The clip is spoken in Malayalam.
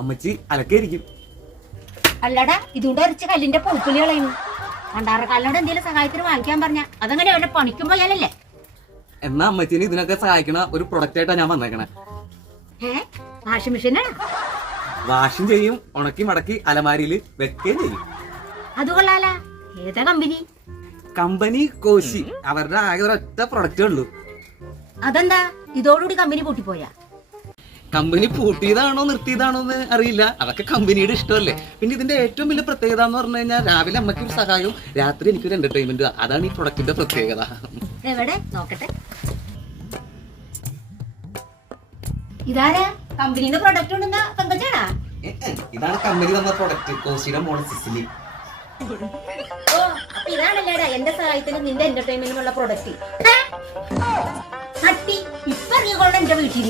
അമ്മച്ചി അലക്കായിരിക്കും. അല്ലടാ, ഇതുകൊണ്ട് അരച്ച കല്ലിന്റെ പൊളിപ്പുലി കളയുന്നു. പണ്ടാറക്കാലിനോട് എന്തെങ്കിലും സഹായത്തിന് വാങ്ങിക്കാൻ പറഞ്ഞ അതങ്ങനെ അവന്റെ പണിക്കും പോയാലല്ലേ. എന്നാ അമ്മച്ചിനെ ഇതിനൊക്കെ സഹായിക്കണ ഒരു പ്രൊഡക്റ്റ് ആയിട്ടാ ഞാൻ വന്നേക്കണേ. വാഷിംഗ് മെഷീനാണ്. വാഷും ചെയ്യും, ഉണക്കി മടക്കി അലമാരിയിൽ വെക്കുകയും ചെയ്യും. അത് കൊള്ളാല. ഏതാ കമ്പനി? കമ്പനി കോശി. അവരുടെ ആകെ ഒരൊറ്റ പ്രൊഡക്റ്റേ ഉള്ളൂ. അതെന്താ ഇതോടുകൂടി കമ്പനി പൂട്ടിപ്പോയാ? കമ്പനി പൂട്ടിയതാണോ നിർത്തിയതാണോ എന്ന് അറിയില്ല. അതൊക്കെ കമ്പനിയുടെ ഇഷ്ടമല്ലേ. പിന്നെ ഇതിന്റെ ഏറ്റവും വലിയ പ്രത്യേകത എന്ന് പറഞ്ഞു കഴിഞ്ഞാൽ രാവിലെ അമ്മയ്ക്ക് ഒരു സഹായവും രാത്രി എനിക്കൊരു എന്റർടൈൻമെന്റ്. അതാണ് ഈ പ്രൊഡക്റ്റിന്റെ പ്രത്യേകത. എവിടെ നോക്കട്ടെ. ഇതാരാ കമ്പനിയുടെ പ്രൊഡക്റ്റ് ഉണ്ടെന്ന പങ്കജാണാ? ഇതാണ് കമ്പനി തന്ന പ്രൊഡക്റ്റ്, കോശിയുടെ മോഡൽ സിസിലി. ഓ, അപ്പൊ ഇതാണല്ലേടാ എന്റെ സഹായത്തിനും നിന്റെ എന്റർടൈൻമെന്റിനുള്ള പ്രൊഡക്റ്റ്. ഇപ്പൊ ഇറങ്ങിക്കൊള്ളു എന്റെ വീട്ടിൽ.